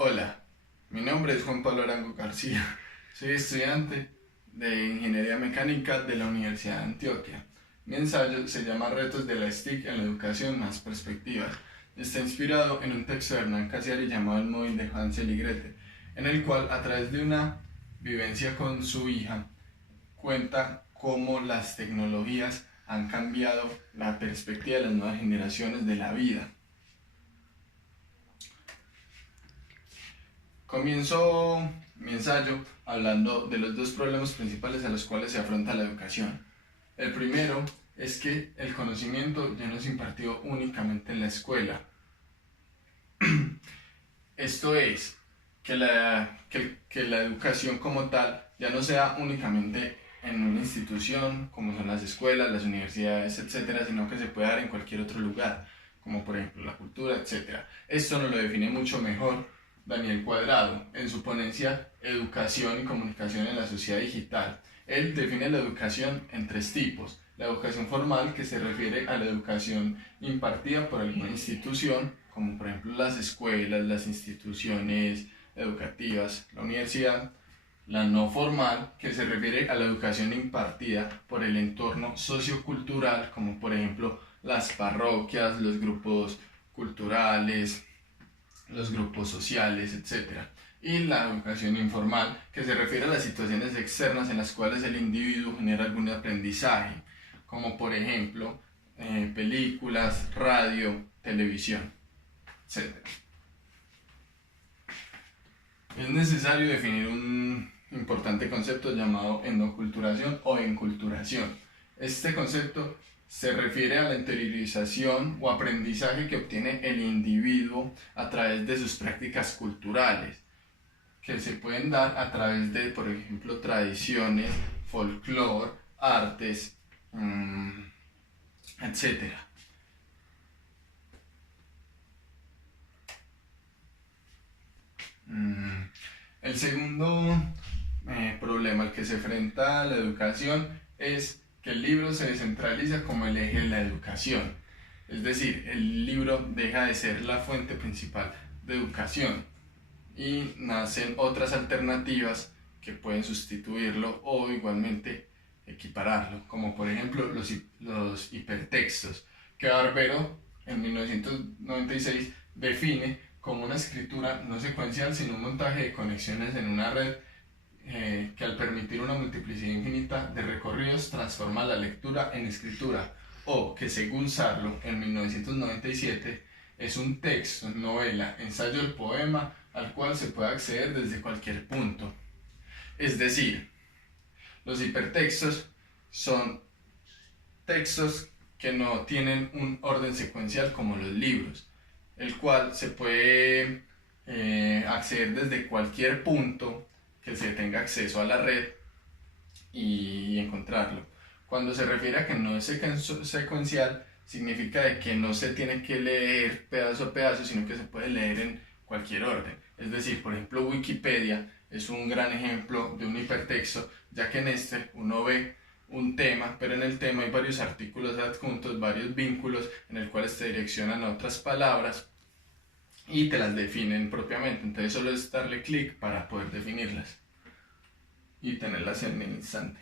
Hola, mi nombre es Juan Pablo Arango García. Soy estudiante de Ingeniería Mecánica de la Universidad de Antioquia. Mi ensayo se llama Retos de la STIC en la educación más perspectivas. Está inspirado en un texto de Hernán Cassiari llamado El móvil de Hansel y Gretel, en el cual, a través de una vivencia con su hija, cuenta cómo las tecnologías han cambiado la perspectiva de las nuevas generaciones de la vida. Comienzo mi ensayo hablando de los dos problemas principales a los cuales se afronta la educación. El primero es que el conocimiento ya no es impartido únicamente en la escuela. Esto es, que la educación como tal ya no sea únicamente en una institución como son las escuelas, las universidades, etcétera, sino que se pueda dar en cualquier otro lugar, como por ejemplo la cultura, etcétera. Esto nos lo define mucho mejor Daniel Cuadrado en su ponencia Educación y comunicación en la sociedad digital. Él define la educación en tres tipos: la educación formal, que se refiere a la educación impartida por alguna institución, como por ejemplo las escuelas, las instituciones educativas, la universidad; la no formal, que se refiere a la educación impartida por el entorno sociocultural, como por ejemplo las parroquias, los grupos culturales, los grupos sociales, etc. Y la educación informal, que se refiere a las situaciones externas en las cuales el individuo genera algún aprendizaje, como por ejemplo películas, radio, televisión, etc. Es necesario definir un importante concepto llamado endoculturación o enculturación. Este concepto se refiere a la interiorización o aprendizaje que obtiene el individuo a través de sus prácticas culturales, que se pueden dar a través de, por ejemplo, tradiciones, folclore, artes, etc. El segundo problema al que se enfrenta la educación es que el libro se descentraliza como el eje de la educación. Es decir, el libro deja de ser la fuente principal de educación y nacen otras alternativas que pueden sustituirlo o igualmente equipararlo, como por ejemplo los hipertextos, que Barbero en 1996 define como una escritura no secuencial, sino un montaje de conexiones en una red que, al permitir una multiplicidad infinita de recorridos, transforma la lectura en escritura, o que, según Sarlo en 1997, es un texto, novela, ensayo o poema al cual se puede acceder desde cualquier punto. Es decir, los hipertextos son textos que no tienen un orden secuencial como los libros, el cual se puede acceder desde cualquier punto que se tenga acceso a la red y encontrarlo. Cuando se refiere a que no es secuencial, significa de que no se tiene que leer pedazo a pedazo, sino que se puede leer en cualquier orden. Es decir, por ejemplo, Wikipedia es un gran ejemplo de un hipertexto, ya que en este uno ve un tema, pero en el tema hay varios artículos adjuntos, varios vínculos en el cual te direccionan a otras palabras y te las definen propiamente. Entonces solo es darle clic para poder definirlas y tenerlas en el instante.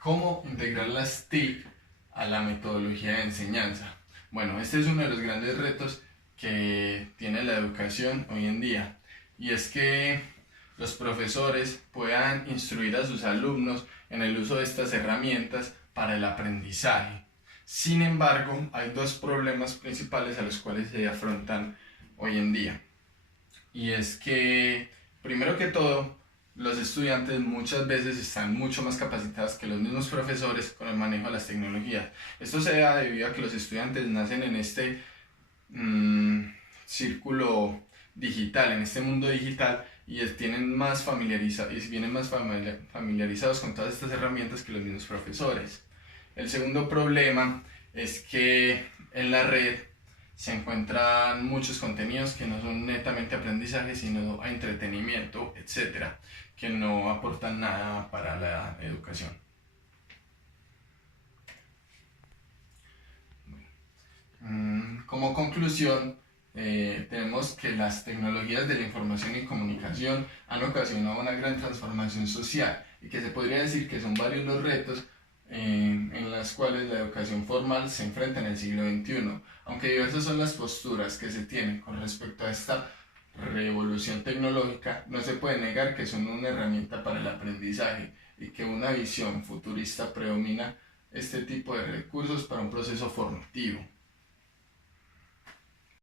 ¿Cómo integrar las TIC a la metodología de enseñanza? Bueno, este es uno de los grandes retos que tiene la educación hoy en día, y es que los profesores puedan instruir a sus alumnos en el uso de estas herramientas para el aprendizaje. Sin embargo, hay dos problemas principales a los cuales se afrontan hoy en día, y es que, primero que todo, los estudiantes muchas veces están mucho más capacitados que los mismos profesores con el manejo de las tecnologías. Esto se da debido a que los estudiantes nacen en este círculo digital, en este mundo digital, y vienen más familiarizados con todas estas herramientas que los mismos profesores. El segundo problema es que en la red se encuentran muchos contenidos que no son netamente aprendizaje, sino a entretenimiento, etcétera, que no aportan nada para la educación. Como conclusión, tenemos que las tecnologías de la información y comunicación han ocasionado una gran transformación social y que se podría decir que son varios los retos en las cuales la educación formal se enfrenta en el siglo XXI. Aunque diversas son las posturas que se tienen con respecto a esta revolución tecnológica, no se puede negar que son una herramienta para el aprendizaje y que una visión futurista predomina este tipo de recursos para un proceso formativo.